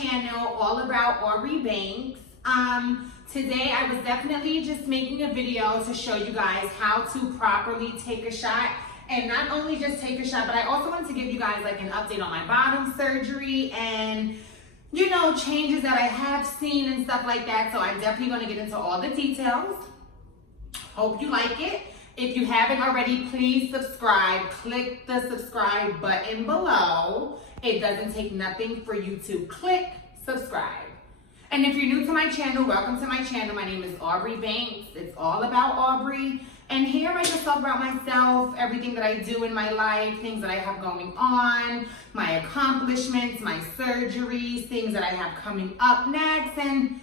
channel, all about Aubrey Banks. Today I was definitely just making a video to show you guys how to properly take a shot. And not only just take a shot, but I also wanted to give you guys like an update on my bottom surgery and, you know, changes that I have seen and stuff like that. So I'm definitely going to get into all the details. Hope you like it. If you haven't already, please subscribe. Click the subscribe button below. It doesn't take nothing for you to click subscribe. And if you're new to my channel, welcome to my channel. My name is Aubrey Banks. It's all about Aubrey. And here I just talk about myself, everything that I do in my life, things that I have going on, my accomplishments, my surgeries, things that I have coming up next. And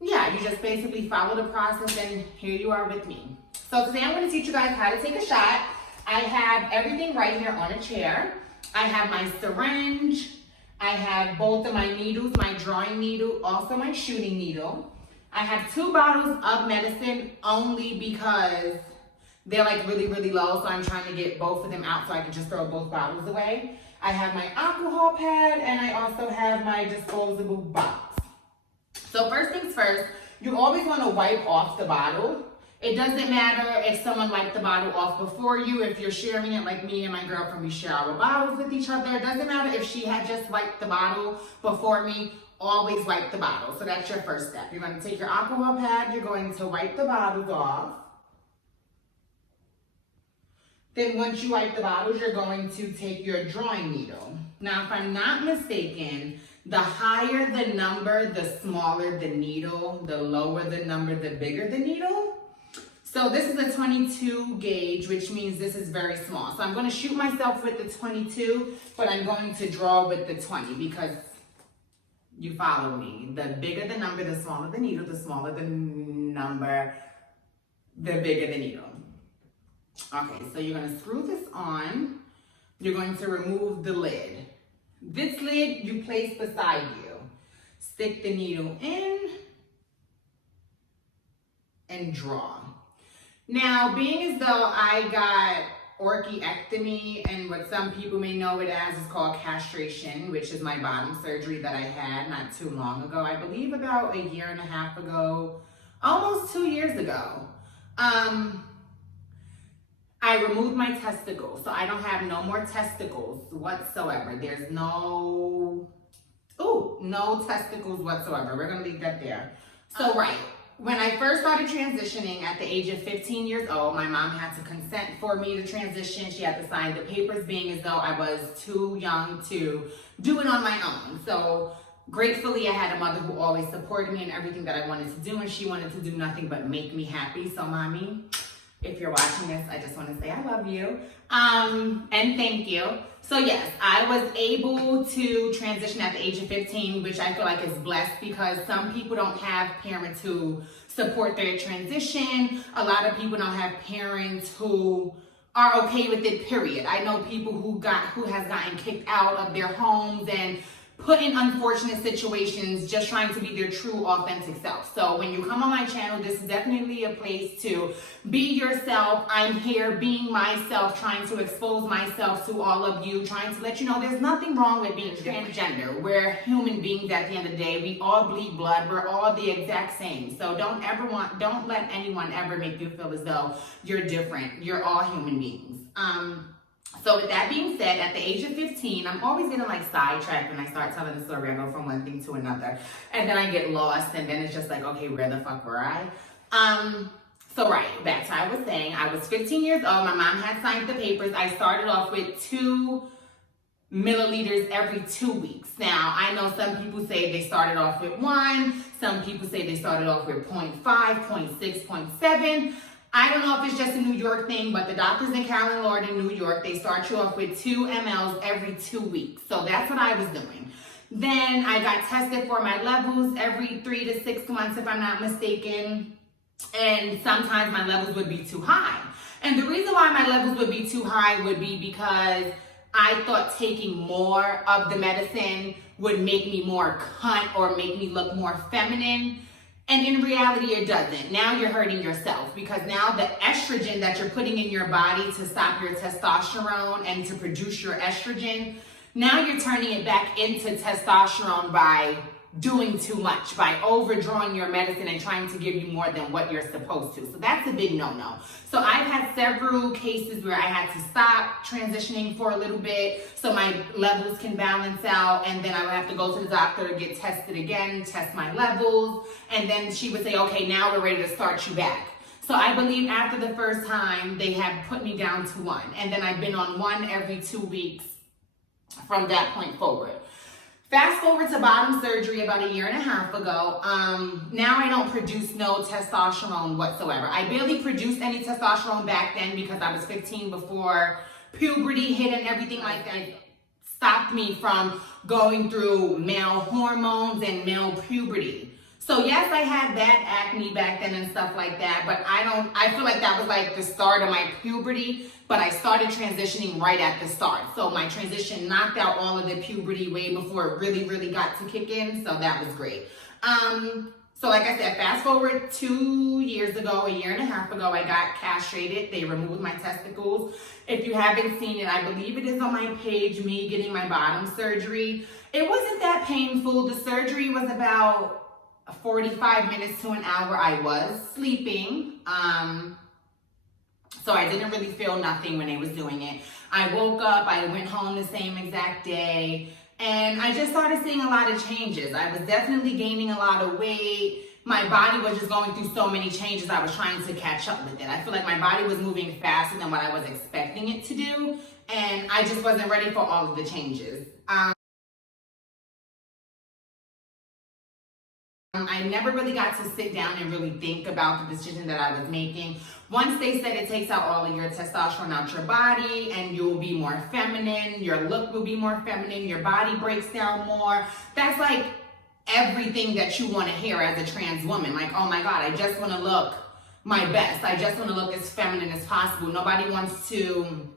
yeah, you just basically follow the process and here you are with me. So today I'm going to teach you guys how to take a shot. I have everything right here on a chair. I have my syringe. I have both of my needles, my drawing needle, also my shooting needle. I have 2 bottles of medicine only because they're like really, really low. So I'm trying to get both of them out so I can just throw both bottles away. I have my alcohol pad and I also have my disposable box. So first things first, you always want to wipe off the bottle. It doesn't matter if someone wiped the bottle off before you, if you're sharing it like me and my girlfriend, we share our bottles with each other. It doesn't matter if she had just wiped the bottle before me, always wipe the bottle. So that's your first step. You're going to take your alcohol pad, you're going to wipe the bottles off. Then once you wipe the bottles, you're going to take your drawing needle. Now, if I'm not mistaken, the higher the number, the smaller the needle. The lower the number, the bigger the needle. So this is a 22 gauge, which means this is very small. So I'm going to shoot myself with the 22, but I'm going to draw with the 20 because you follow me. The bigger the number, the smaller the needle. The smaller the number, the bigger the needle. Okay, so you're going to screw this on. You're going to remove the lid. This lid you place beside you. Stick the needle in and draw. Now, being as though I got orchiectomy, and what some people may know it as is called castration, which is my bottom surgery that I had not too long ago. I believe about 1.5 years ago, almost 2 years ago. I removed my testicles, so I don't have no more testicles whatsoever. There's no testicles whatsoever. We're gonna leave that there. So right. When I first started transitioning at the age of 15 years old, my mom had to consent for me to transition. She had to sign the papers, being as though I was too young to do it on my own. So gratefully, I had a mother who always supported me in everything that I wanted to do, and she wanted to do nothing but make me happy. So mommy, if you're watching this, I just want to say I love you and thank you. So yes, I was able to transition at the age of 15, which I feel like is blessed because some people don't have parents who support their transition. A lot of people don't have parents who are okay with it, period. I know people who has gotten kicked out of their homes and put in unfortunate situations just trying to be their true authentic self. So when you come on my channel, this is definitely a place to be yourself. I'm here being myself, trying to expose myself to all of you, trying to let you know there's nothing wrong with being transgender. We're human beings at the end of the day. We all bleed blood. We're all the exact same. So don't let anyone ever make you feel as though you're different. You're all human beings. So with that being said, at the age of 15, I'm always getting like sidetracked when I start telling the story. I go from one thing to another and then I get lost and then it's just like, okay, where the fuck were I? So right, back to what I was saying, I was 15 years old. My mom had signed the papers. I started off with 2 milliliters every 2 weeks. Now, I know some people say they started off with 1. Some people say they started off with 0.5, 0.6, 0.7. I don't know if it's just a New York thing, but the doctors in Carolyn Lord in New York, they start you off with 2 mLs every 2 weeks. So that's what I was doing. Then I got tested for my levels every 3 to 6 months, if I'm not mistaken. And sometimes my levels would be too high. And the reason why my levels would be too high would be because I thought taking more of the medicine would make me more cunt or make me look more feminine. And in reality, it doesn't. Now you're hurting yourself because now the estrogen that you're putting in your body to stop your testosterone and to produce your estrogen, Now you're turning it back into testosterone by doing too much, by overdrawing your medicine and trying to give you more than what you're supposed to. So that's a big no-no. So I've had several cases where I had to stop transitioning for a little bit so my levels can balance out, and then I would have to go to the doctor, get tested again, test my levels, and then she would say, okay, now we're ready to start you back. So I believe after the first time, they had put me down to 1, and then I've been on 1 every 2 weeks from that point forward. Fast forward to bottom surgery about 1.5 years ago. Now I don't produce no testosterone whatsoever. I barely produced any testosterone back then because I was 15 before puberty hit and everything like that. It stopped me from going through male hormones and male puberty. So yes, I had that acne back then and stuff like that, but I feel like that was like the start of my puberty, but I started transitioning right at the start. So my transition knocked out all of the puberty way before it really got to kick in, so that was great. So like I said, fast forward 2 years ago, 1.5 years ago, I got castrated. They removed my testicles. If you haven't seen it, I believe it is on my page, me getting my bottom surgery. It wasn't that painful. The surgery was about 45 minutes to an hour. I was sleeping, so I didn't really feel nothing when they was doing it. I woke up, I went home the same exact day, and I just started seeing a lot of changes. I was definitely gaining a lot of weight. My body was just going through so many changes. I was trying to catch up with it. I feel like my body was moving faster than what I was expecting it to do, and I just wasn't ready for all of the changes. I never really got to sit down and really think about the decision that I was making. Once they said it takes out all of your testosterone out your body and you'll be more feminine, your look will be more feminine, your body breaks down more. That's like everything that you want to hear as a trans woman. Like, oh my God, I just want to look my best. I just want to look as feminine as possible. Nobody wants to,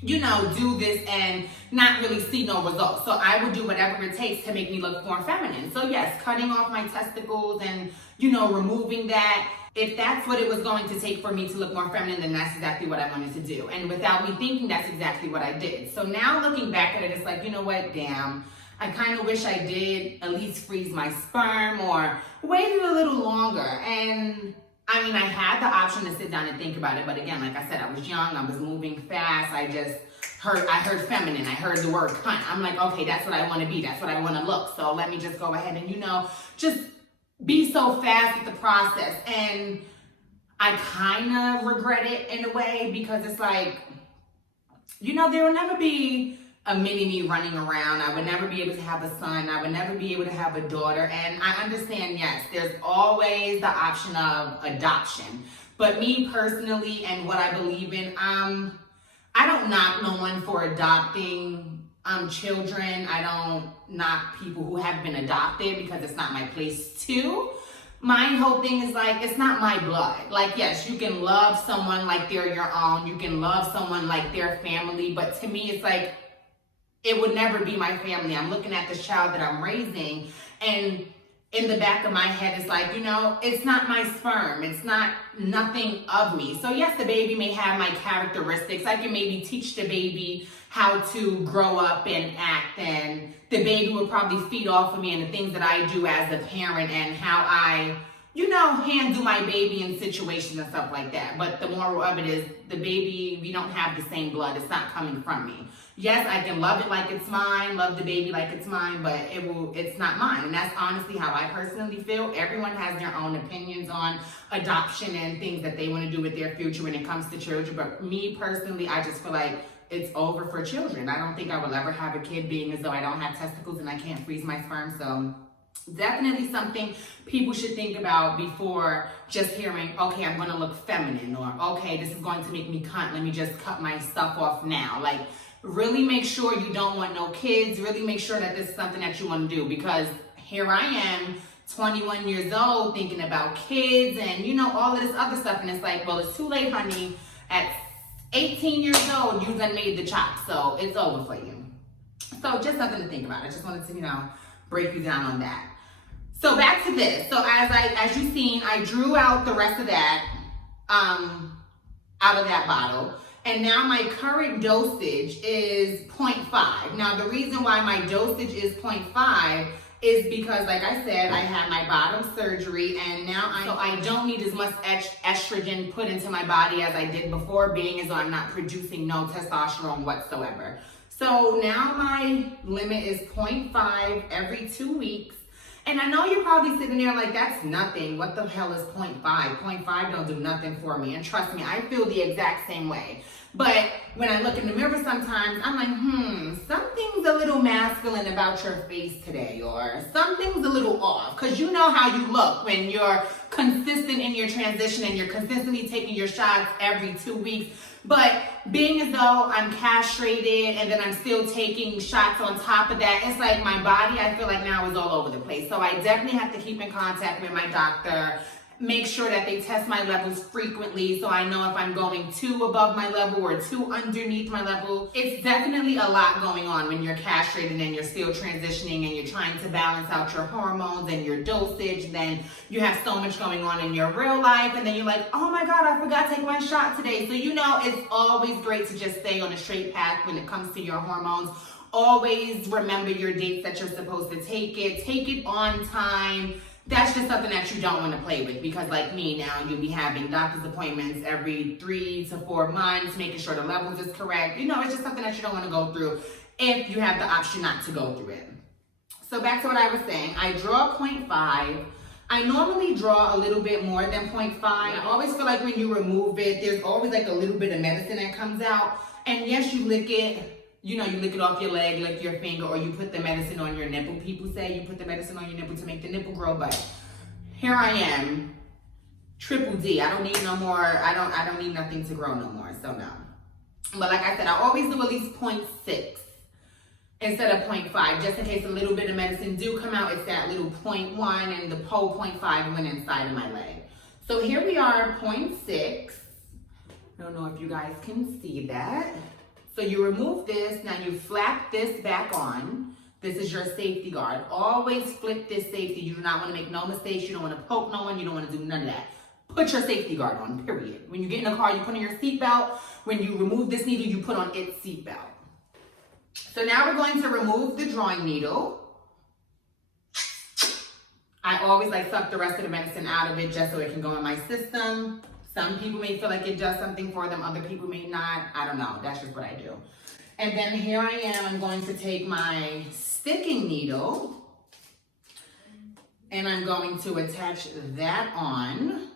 you know, do this and not really see no results. So I would do whatever it takes to make me look more feminine. So yes, cutting off my testicles and, you know, removing that. If that's what it was going to take for me to look more feminine, then that's exactly what I wanted to do. And without me thinking, that's exactly what I did. So now looking back at it, it's like, you know what, damn, I kind of wish I did at least freeze my sperm or wait it a little longer. And I mean, I had the option to sit down and think about it, but again, like I said, I was young, I was moving fast, I heard feminine, I heard the word cunt. I'm like, okay, that's what I want to be, that's what I want to look, so let me just go ahead and, you know, just be so fast with the process. And I kind of regret it in a way because it's like, you know, there will never be a mini me running around. I would never be able to have a son. I would never be able to have a daughter. And I understand, yes, there's always the option of adoption. But me personally and what I believe in, I don't knock no one for adopting children. I don't knock people who have been adopted because it's not my place to. My whole thing is like, it's not my blood. Like, yes, you can love someone like they're your own. You can love someone like their family. But to me, it's like, it would never be my family. I'm looking at this child that I'm raising, and in the back of my head, it's like, you know, it's not my sperm. It's not nothing of me. So yes, the baby may have my characteristics. I can maybe teach the baby how to grow up and act, and the baby would probably feed off of me and the things that I do as a parent and how I, you know, handle my baby in situations and stuff like that. But the moral of it is, the baby, we don't have the same blood. It's not coming from me. Yes, I can love it like it's mine, love the baby like it's mine, but it's not mine. And that's honestly how I personally feel. Everyone has their own opinions on adoption and things that they want to do with their future when it comes to children. But me personally, I just feel like it's over for children. I don't think I will ever have a kid, being as though I don't have testicles and I can't freeze my sperm. So definitely something people should think about before just hearing, okay, I'm going to look feminine, or okay, this is going to make me cunt. Let me just cut my stuff off now. Like, really make sure you don't want no kids. Really make sure that this is something that you want to do, because here I am, 21 years old, thinking about kids and, you know, all of this other stuff. And it's like, well, it's too late, honey. At 18 years old, you done made the chop. So it's over for you. So just something to think about. I just wanted to, you know, break you down on that. So back to this. So as you've seen, I drew out the rest of that out of that bottle. And now my current dosage is 0.5. Now the reason why my dosage is 0.5 is because, like I said, I had my bottom surgery, and now I don't need as much estrogen put into my body as I did before, being as though I'm not producing no testosterone whatsoever. So now my limit is 0.5 every 2 weeks. And I know you're probably sitting there like, that's nothing. What the hell is 0.5? 0.5 don't do nothing for me. And trust me, I feel the exact same way. But when I look in the mirror sometimes, I'm like, something's a little masculine about your face today, or something's a little off. Because you know how you look when you're consistent in your transition and you're consistently taking your shots every 2 weeks. But being as though I'm castrated and then I'm still taking shots on top of that, it's like my body, I feel like now is all over the place. So I definitely have to keep in contact with my doctor. Make sure that they test my levels frequently so I know if I'm going too above my level or too underneath my level. It's definitely a lot going on when you're castrated and you're still transitioning and you're trying to balance out your hormones and your dosage. Then you have so much going on in your real life, and then you're like, oh my God, I forgot to take my shot today. So you know, it's always great to just stay on a straight path when it comes to your hormones. Always remember your dates that you're supposed to take it. Take it on time. That's just something that you don't want to play with, because like me now, you'll be having doctor's appointments every 3 to 4 months, making sure the levels is correct. You know, it's just something that you don't want to go through if you have the option not to go through it. So back to what I was saying, I draw 0.5. I normally draw a little bit more than 0.5. I always feel like when you remove it, there's always like a little bit of medicine that comes out. And yes, you lick it. You know, you lick it off your leg, lick your finger, or you put the medicine on your nipple. People say you put the medicine on your nipple to make the nipple grow, but here I am, triple D. I don't need no more. I don't need nothing to grow no more, so no. But like I said, I always do at least 0.6 instead of 0.5, just in case a little bit of medicine do come out. It's that little 0.1, and the whole 0.5 went inside of my leg. So here we are, 0.6. I don't know if you guys can see that. So you remove this, now you flap this back on. This is your safety guard. Always flip this safety. You do not want to make no mistakes. You don't want to poke no one. You don't want to do none of that. Put your safety guard on, period. When you get in the car, you put on your seatbelt. When you remove this needle, you put on its seatbelt. So now we're going to remove the drawing needle. I always like suck the rest of the medicine out of it just so it can go in my system. Some people may feel like it does something for them. Other people may not. I don't know. That's just what I do. And then here I am. I'm going to take my sticking needle and I'm going to attach that on.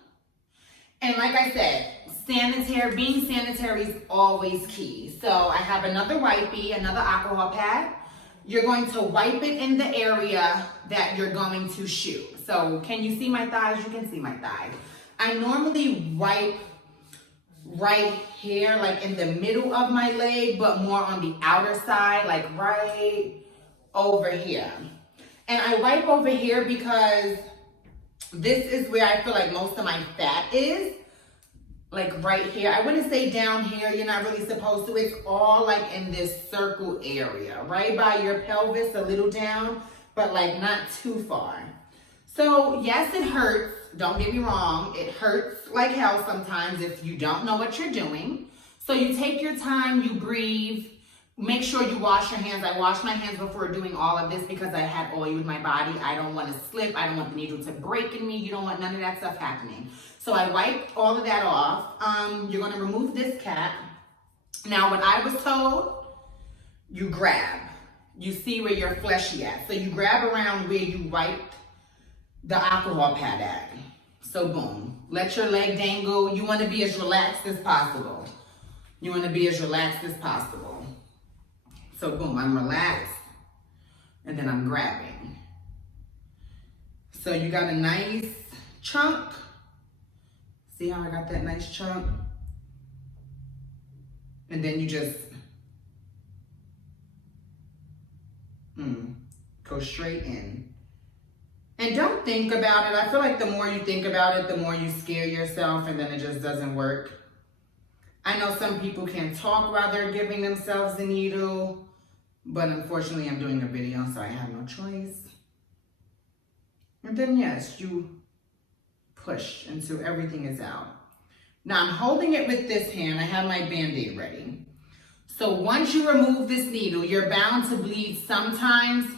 And like I said, being sanitary is always key. So I have another wipey, another alcohol pad. You're going to wipe it in the area that you're going to shoot. So can you see my thighs? You can see my thighs. I normally wipe right here, like in the middle of my leg, but more on the outer side, like right over here. And I wipe over here because this is where I feel like most of my fat is, like right here. I wouldn't say down here, you're not really supposed to. It's all like in this circle area, right by your pelvis, a little down, but like not too far. So yes, it hurts. Don't get me wrong. It hurts like hell sometimes if you don't know what you're doing. So you take your time, you breathe, make sure you wash your hands. I wash my hands before doing all of this because I had oil in my body. I don't want to slip. I don't want the needle to break in me. You don't want none of that stuff happening. So I wiped all of that off. You're going to remove this cap. Now, what I was told, you grab. You see where you're fleshy at. So you grab around where you wiped the alcohol pad at. So boom, let your leg dangle. You want to be as relaxed as possible. You want to be as relaxed as possible. So boom, I'm relaxed and then I'm grabbing. So you got a nice chunk. See how I got that nice chunk? And then you just go straight in. And don't think about it. I feel like the more you think about it, the more you scare yourself, and then it just doesn't work. I know some people can talk while they're giving themselves a needle, but unfortunately I'm doing a video, so I have no choice. And then yes, you push until everything is out. Now I'm holding it with this hand. I have my Band-Aid ready. So once you remove this needle, you're bound to bleed sometimes.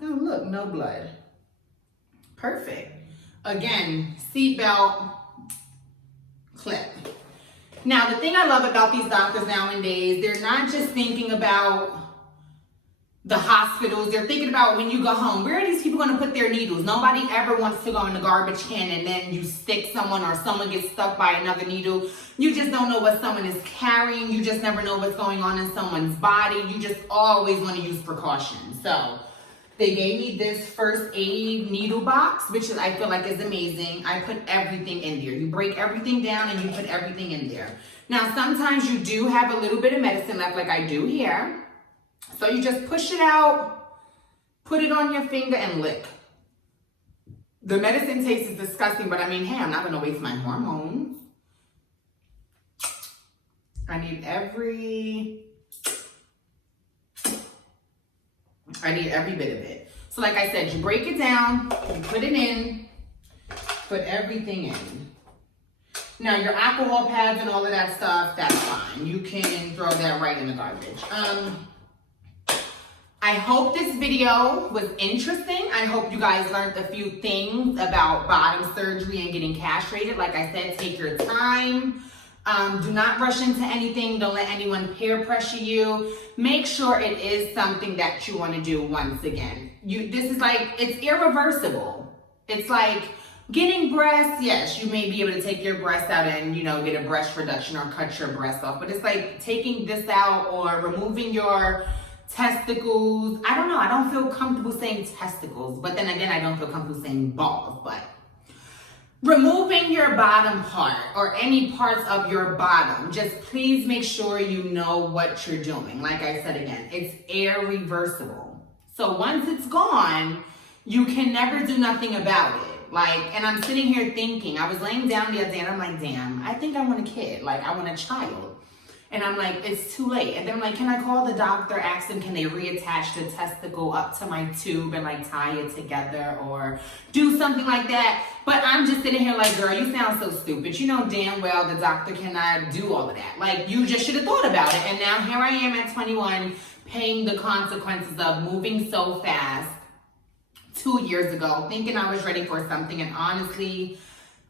Oh, look, no blood. Perfect. Again, seatbelt, clip. Now, the thing I love about these doctors nowadays, they're not just thinking about the hospitals, they're thinking about when you go home. Where are these people going to put their needles? Nobody ever wants to go in the garbage can and then you stick someone or someone gets stuck by another needle. You just don't know what someone is carrying. You just never know what's going on in someone's body. You just always want to use precautions. So they gave me this first aid needle box, which I feel like is amazing. I put everything in there. You break everything down and you put everything in there. Now, sometimes you do have a little bit of medicine left like I do here. So you just push it out, put it on your finger and lick. The medicine taste is disgusting, but I mean, hey, I'm not gonna waste my hormones. I need every bit of it. So like I said, you break it down, you put it in, put everything in. Now your alcohol pads and all of that stuff, that's fine. You can throw that right in the garbage. I hope this video was interesting. I hope you guys learned a few things about bottom surgery and getting castrated. Like I said, take your time. Do not rush into anything. Don't let anyone peer pressure you. Make sure it is something that you want to do once again. This is like, it's irreversible. It's like getting breasts. Yes, you may be able to take your breast out and, get a breast reduction or cut your breast off. But it's like taking this out or removing your testicles. I don't know. I don't feel comfortable saying testicles, but then again, I don't feel comfortable saying balls. But removing your bottom part or any parts of your bottom, just please make sure you know what you're doing. Like I said again, it's irreversible. So once it's gone, you can never do nothing about it. And I'm sitting here thinking, I was laying down the other day and I'm like, damn, I think I want a kid. I want a child. And I'm like, it's too late. And then I'm like, can I call the doctor, ask them, can they reattach the testicle up to my tube and tie it together or do something like that? But I'm just sitting here like, girl, you sound so stupid. You know damn well the doctor cannot do all of that. You just should have thought about it. And now here I am at 21 paying the consequences of moving so fast 2 years ago, thinking I was ready for something. And honestly,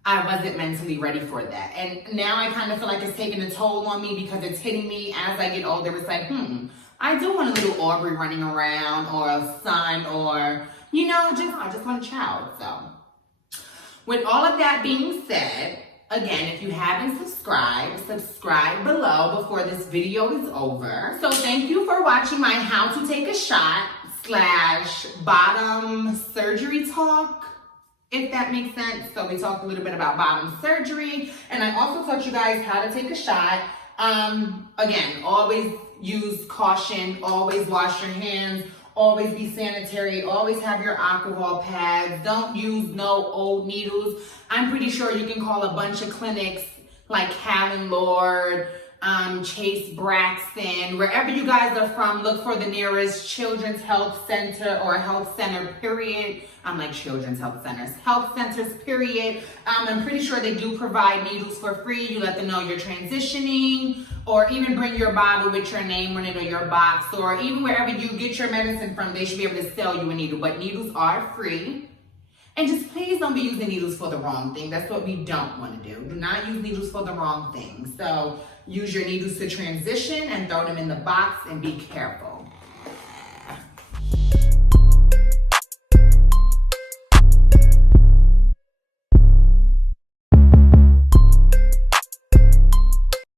I wasn't mentally ready for that. And now I kind of feel like it's taking a toll on me because it's hitting me as I get older. It's like, I do want a little Aubrey running around or a son or, I just want a child. So with all of that being said, again, if you haven't subscribed, subscribe below before this video is over. So thank you for watching my how to take a shot / bottom surgery talk, if that makes sense. So we talked a little bit about bottom surgery, and I also taught you guys how to take a shot. Again, always use caution, always wash your hands, always be sanitary, always have your alcohol pads, don't use no old needles. I'm pretty sure you can call a bunch of clinics like Callan Lord, Chase Braxton, wherever you guys are from, look for the nearest Children's Health Center or Health Center, period. I'm like Children's Health Centers, Health Centers, period. I'm pretty sure they do provide needles for free. You let them know you're transitioning, or even bring your bottle with your name on it or your box, or even wherever you get your medicine from, they should be able to sell you a needle. But needles are free. And just please don't be using needles for the wrong thing. That's what we don't want to do. Do not use needles for the wrong thing. So use your needles to transition and throw them in the box and be careful.